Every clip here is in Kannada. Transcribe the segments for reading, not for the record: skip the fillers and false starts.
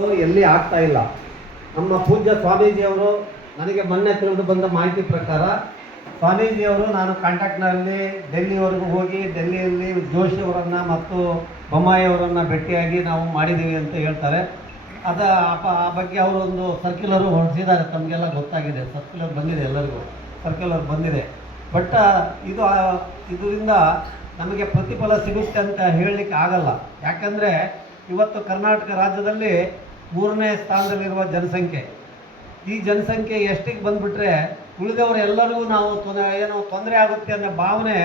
ಎಲ್ಲಿ ಆಗ್ತಾ ಇಲ್ಲ. ನಮ್ಮ ಪೂಜ್ಯ ಸ್ವಾಮೀಜಿಯವರು ನನಗೆ ಮೊನ್ನೆ ತಿಳಿದು ಬಂದ ಮಾಹಿತಿ ಪ್ರಕಾರ ಸ್ವಾಮೀಜಿಯವರು ನಾನು ಕಾಂಟ್ಯಾಕ್ಟ್ನಲ್ಲಿ ಡೆಲ್ಲಿವರೆಗೂ ಹೋಗಿ ಡೆಲ್ಲಿಯಲ್ಲಿ ಜೋಶಿಯವರನ್ನು ಮತ್ತು ಬೊಮ್ಮಾಯಿಯವರನ್ನು ಭೇಟಿಯಾಗಿ ನಾವು ಮಾಡಿದ್ದೀವಿ ಅಂತ ಹೇಳ್ತಾರೆ. ಆ ಬಗ್ಗೆ ಅವರೊಂದು ಸರ್ಕ್ಯುಲರು ಹೊರಡಿಸಿದ್ದಾರೆ, ತಮಗೆಲ್ಲ ಗೊತ್ತಾಗಿದೆ. ಸರ್ಕ್ಯುಲರ್ ಬಂದಿದೆ, ಎಲ್ಲರಿಗೂ ಸರ್ಕ್ಯುಲರ್ ಬಂದಿದೆ. ಬಟ್ ಇದರಿಂದ ನಮಗೆ ಪ್ರತಿಫಲ ಸಿಗುತ್ತೆ ಅಂತ ಹೇಳಲಿಕ್ಕೆ ಆಗಲ್ಲ. ಯಾಕಂದರೆ ಇವತ್ತು ಕರ್ನಾಟಕ ರಾಜ್ಯದಲ್ಲಿ 3ನೇ ಸ್ಥಾನದಲ್ಲಿರುವ ಜನಸಂಖ್ಯೆ. ಈ ಜನಸಂಖ್ಯೆ ಎಷ್ಟಿಗೆ ಬಂದುಬಿಟ್ರೆ ಉಳಿದವರು ಎಲ್ಲರಿಗೂ ನಾವು ಏನೋ ತೊಂದರೆ ಆಗುತ್ತೆ ಅನ್ನೋ ಭಾವನೆ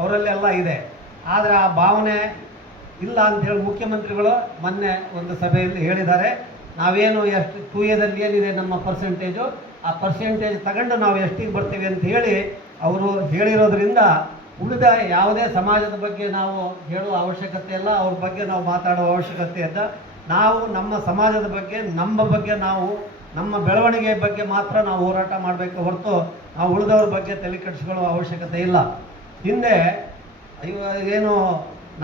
ಅವರಲ್ಲೆಲ್ಲ ಇದೆ. ಆದರೆ ಆ ಭಾವನೆ ಇಲ್ಲ ಅಂಥೇಳಿ ಮುಖ್ಯಮಂತ್ರಿಗಳು ಮೊನ್ನೆ ಒಂದು ಸಭೆಯಲ್ಲಿ ಹೇಳಿದ್ದಾರೆ. ನಾವೇನು ಎಷ್ಟು 2Aದಲ್ಲಿ ಏನಿದೆ ನಮ್ಮ ಪರ್ಸೆಂಟೇಜು, ಆ ಪರ್ಸೆಂಟೇಜ್ ತಗೊಂಡು ನಾವು ಎಷ್ಟಿಗೆ ಬರ್ತೀವಿ ಅಂತ ಹೇಳಿ ಅವರು ಹೇಳಿರೋದ್ರಿಂದ ಉಳಿದ ಯಾವುದೇ ಸಮಾಜದ ಬಗ್ಗೆ ನಾವು ಹೇಳುವ ಅವಶ್ಯಕತೆ ಇಲ್ಲ, ಅವ್ರ ಬಗ್ಗೆ ನಾವು ಮಾತಾಡುವ ಅವಶ್ಯಕತೆ ಇಲ್ಲ. ನಾವು ನಮ್ಮ ಸಮಾಜದ ಬಗ್ಗೆ, ನಮ್ಮ ಬೆಳವಣಿಗೆ ಬಗ್ಗೆ ಮಾತ್ರ ನಾವು ಹೋರಾಟ ಮಾಡಬೇಕು ಹೊರತು ನಾವು ಉಳಿದವ್ರ ಬಗ್ಗೆ ತಲೆ ಕೆಡಿಸ್ಕೊಳ್ಳುವ ಅವಶ್ಯಕತೆ ಇಲ್ಲ. ಹಿಂದೆ ಏನು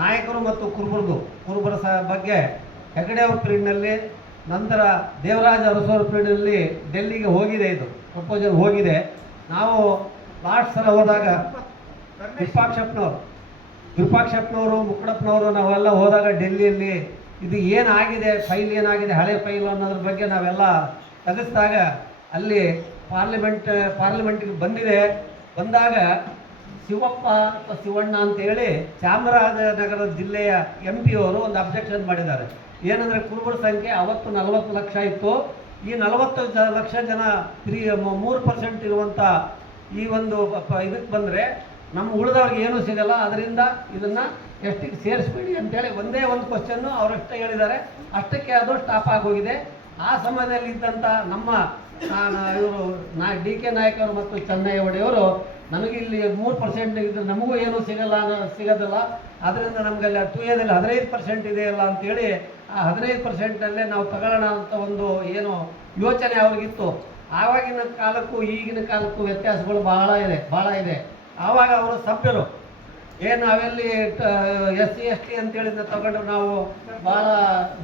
ನಾಯಕರು ಮತ್ತು ಕುರುಬರ ಬಗ್ಗೆ ಹೆಗಡೆ ಅವ್ರ ಪೀರಿಯಡ್ನಲ್ಲಿ, ನಂತರ ದೇವರಾಜ ಅರಸೋರ ಪೀರಿಯಡ್ನಲ್ಲಿ ಡೆಲ್ಲಿಗೆ ಹೋಗಿದೆ, ಇದು ಪ್ರಪೋಸಲ್ ಹೋಗಿದೆ. ನಾವು ಲಾಸ್ಟ್ ಸಲ ಹೋದಾಗ ವಿರೂಪಾಕ್ಷಪ್ಪನವರು ಮುಕ್ಕಡಪ್ಪನವರು ನಾವೆಲ್ಲ ಹೋದಾಗ ಡೆಲ್ಲಿಯಲ್ಲಿ ಇದು ಏನಾಗಿದೆ, ಫೈಲ್ ಏನಾಗಿದೆ, ಹಳೆ ಫೈಲ್ ಅನ್ನೋದ್ರ ಬಗ್ಗೆ ನಾವೆಲ್ಲ ತೆಗೆಸಿದಾಗ ಅಲ್ಲಿ ಪಾರ್ಲಿಮೆಂಟ್ಗೆ ಬಂದಾಗ ಶಿವಪ್ಪ ಅಥವಾ ಶಿವಣ್ಣ ಅಂತೇಳಿ ಚಾಮರಾಜನಗರ ಜಿಲ್ಲೆಯ MP ಅವರು ಒಂದು ಅಬ್ಜೆಕ್ಷನ್ ಮಾಡಿದ್ದಾರೆ. ಏನಂದರೆ ಕುರುಬರ ಸಂಖ್ಯೆ ಅವತ್ತು 40 ಲಕ್ಷ ಇತ್ತು. ಈ 40 ಲಕ್ಷ ಜನ 3% ಇರುವಂಥ ಈ ಒಂದು ಇದಕ್ಕೆ ಬಂದರೆ ನಮ್ಮ ಉಳಿದವ್ರಿಗೆ ಏನೂ ಸಿಗಲ್ಲ, ಅದರಿಂದ ಇದನ್ನು ಎಷ್ಟಿಗೆ ಸೇರಿಸ್ಬೇಡಿ ಅಂತೇಳಿ ಒಂದೇ ಒಂದು ಕ್ವಶನ್ನು ಅವರಷ್ಟೇ ಹೇಳಿದ್ದಾರೆ. ಅಷ್ಟಕ್ಕೆ ಅದು ಸ್ಟಾಪ್ ಆಗೋಗಿದೆ. ಆ ಸಮಯದಲ್ಲಿ ಇದ್ದಂಥ ನಮ್ಮ ಇವರು DK ನಾಯಕರು ಮತ್ತು ಚೆನ್ನಯ್ಯ ಒಡೆಯವರು ನಮಗೆ ಇಲ್ಲಿ 3% ಇದ್ದು ನಮಗೂ ಏನೂ ಸಿಗೋದಿಲ್ಲ, ಅದರಿಂದ ನಮಗೆಲ್ಲ 2Aದಲ್ಲಿ 15% ಇದೆಯಲ್ಲ ಅಂತೇಳಿ ಆ 15%ನಲ್ಲೇ ನಾವು ತಗೊಳ್ಳೋಣ ಅಂತ ಒಂದು ಏನು ಯೋಚನೆ ಅವ್ರಿಗಿತ್ತು. ಆವಾಗಿನ ಕಾಲಕ್ಕೂ ಈಗಿನ ಕಾಲಕ್ಕೂ ವ್ಯತ್ಯಾಸಗಳು ಭಾಳ ಇದೆ. ಆವಾಗ ಅವರು ಸಭ್ಯರು ನಾವೆಲ್ಲಿ SC ST ಅಂತೇಳಿ ತಗೊಂಡು ನಾವು ಭಾಳ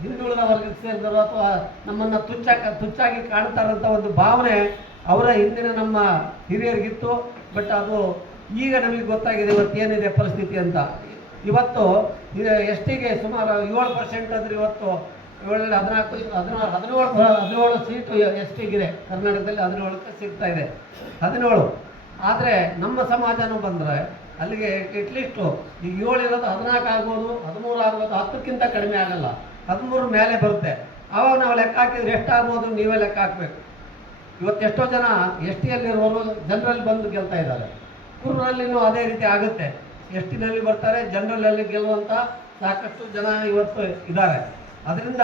ಹಿಂದುಳಿದ ವರ್ಗಕ್ಕೆ ಸೇರಿದರು ಅಥವಾ ನಮ್ಮನ್ನು ತುಚ್ಚಾಗಿ ಕಾಣ್ತಾರಂಥ ಒಂದು ಭಾವನೆ ಅವರ ಹಿಂದಿನ ನಮ್ಮ ಹಿರಿಯರಿಗಿತ್ತು. ಬಟ್ ಅದು ಈಗ ನಮಗೆ ಗೊತ್ತಾಗಿದೆ ಇವತ್ತೇನಿದೆ ಪರಿಸ್ಥಿತಿ ಅಂತ. ಇವತ್ತು STಗೆ ಸುಮಾರು 7% ಅಂದರೆ ಇವತ್ತು 17 ಸೀಟು STಗಿದೆ ಕರ್ನಾಟಕದಲ್ಲಿ, 17ಕ್ಕೆ ಸಿಗ್ತಾ ಇದೆ 17. ಆದರೆ ನಮ್ಮ ಸಮಾಜನೂ ಬಂದರೆ ಅಲ್ಲಿಗೆ ಅಟ್ಲೀಸ್ಟು ಈಗ 7 ಇರೋದು 14 ಆಗ್ಬೋದು, 13 ಆಗ್ಬೋದು, 10ಕ್ಕಿಂತ ಕಡಿಮೆ ಆಗಲ್ಲ, 13 ಮೇಲೆ ಬರುತ್ತೆ. ಆವಾಗ ನಾವು ಲೆಕ್ಕ ಹಾಕಿದ್ರೆ ಎಷ್ಟಾಗ್ಬೋದು ನೀವೇ ಲೆಕ್ಕ ಹಾಕಬೇಕು. ಇವತ್ತು ಎಷ್ಟೋ ಜನ STಯಲ್ಲಿರುವವರು ಜನರಲ್ಲಿ ಬಂದು ಗೆಲ್ತಾ ಇದ್ದಾರೆ. ಕುರುಬರಲ್ಲಿನೂ ಅದೇ ರೀತಿ ಆಗುತ್ತೆ. STನಲ್ಲಿ ಬರ್ತಾರೆ, ಜನರಲ್ಲಲ್ಲಿ ಗೆಲ್ಲುವಂಥ ಸಾಕಷ್ಟು ಜನ ಇವತ್ತು ಇದ್ದಾರೆ. ಅದರಿಂದ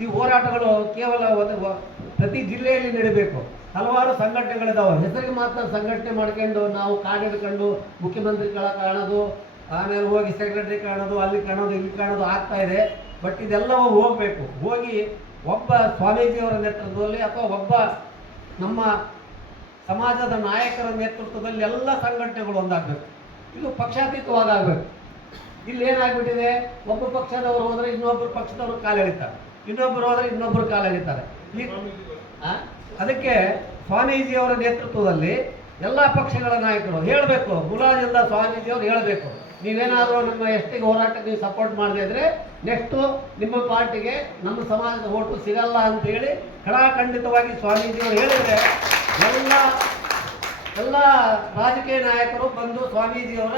ಈ ಹೋರಾಟಗಳು ಕೇವಲ ಪ್ರತಿ ಜಿಲ್ಲೆಯಲ್ಲಿ ನಡೀಬೇಕು. ಹಲವಾರು ಸಂಘಟನೆಗಳಿದ್ದಾವೆ, ಹೆಸರಿಗೆ ಮಾತ್ರ ಸಂಘಟನೆ ಮಾಡ್ಕೊಂಡು ನಾವು ಕಾಡಿಡ್ಕೊಂಡು ಮುಖ್ಯಮಂತ್ರಿಗಳ ಕಾಣೋದು, ಆಮೇಲೆ ಹೋಗಿ ಸೆಕ್ರೆಟರಿ ಕಾಣೋದು, ಅಲ್ಲಿ ಕಾಣೋದು, ಇಲ್ಲಿ ಕಾಣೋದು ಆಗ್ತಾ ಇದೆ. ಬಟ್ ಇದೆಲ್ಲವೂ ಹೋಗಿ ಒಬ್ಬ ಸ್ವಾಮೀಜಿಯವರ ನೇತೃತ್ವದಲ್ಲಿ ಅಥವಾ ಒಬ್ಬ ನಮ್ಮ ಸಮಾಜದ ನಾಯಕರ ನೇತೃತ್ವದಲ್ಲಿ ಎಲ್ಲ ಸಂಘಟನೆಗಳು ಒಂದಾಗಬೇಕು. ಇದು ಪಕ್ಷಾತೀತವಾಗಿ ಆಗಬೇಕು. ಇಲ್ಲಿ ಏನಾಗ್ಬಿಟ್ಟಿದೆ, ಒಬ್ಬ ಪಕ್ಷದವರು ಹೋದರೆ ಇನ್ನೊಬ್ಬರು ಪಕ್ಷದವರು ಕಾಲೆಳಿತಾರೆ, ಇನ್ನೊಬ್ಬರು ಹೋದರೆ ಇನ್ನೊಬ್ಬರು ಕಾಲೆಳಿತಾರೆ. ಅದಕ್ಕೆ ಸ್ವಾಮೀಜಿಯವರ ನೇತೃತ್ವದಲ್ಲಿ ಎಲ್ಲ ಪಕ್ಷಗಳ ನಾಯಕರು ಹೇಳಬೇಕು, ಮುಲಾಜಿಂದ ಸ್ವಾಮೀಜಿಯವರು ಹೇಳಬೇಕು, ನೀವೇನಾದರೂ ನಮ್ಮ STಗೆ ಹೋರಾಟಕ್ಕೆ ನೀವು ಸಪೋರ್ಟ್ ಮಾಡದೇ ಇದ್ದರೆ ನೆಕ್ಸ್ಟು ನಿಮ್ಮ ಪಾರ್ಟಿಗೆ ನಮ್ಮ ಸಮಾಜದ ಓಟು ಸಿಗಲ್ಲ ಅಂತೇಳಿ ಖಡಾಖಂಡಿತವಾಗಿ ಸ್ವಾಮೀಜಿಯವರು ಹೇಳಿದರೆ ಎಲ್ಲ ರಾಜಕೀಯ ನಾಯಕರು ಬಂದು ಸ್ವಾಮೀಜಿಯವರ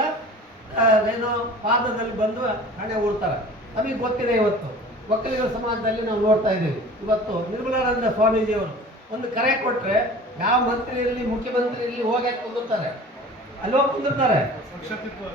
ಪಾದದಲ್ಲಿ ಬಂದು ಹಣೆ ಉಡ್ತಾರೆ. ನಮಗೆ ಗೊತ್ತಿದೆ. ಇವತ್ತು ಒಕ್ಕಲಿಗರ ಸಮಾಜದಲ್ಲಿ ನಾವು ನೋಡ್ತಾ ಇದ್ದೀವಿ. ಇವತ್ತು ನಿರ್ಮಲಾನಂದ ಸ್ವಾಮೀಜಿಯವರು ಒಂದು ಕರೆ ಕೊಟ್ಟರೆ ಯಾವ ಮುಖ್ಯಮಂತ್ರಿಯಲ್ಲಿ ಹೋಗಿ ಕುಂದಿರ್ತಾರೆ, ಅಲ್ಲಿ ಹೋಗಿ ಕುಂದಿರ್ತಾರೆ. ಪಕ್ಷಾತೀತ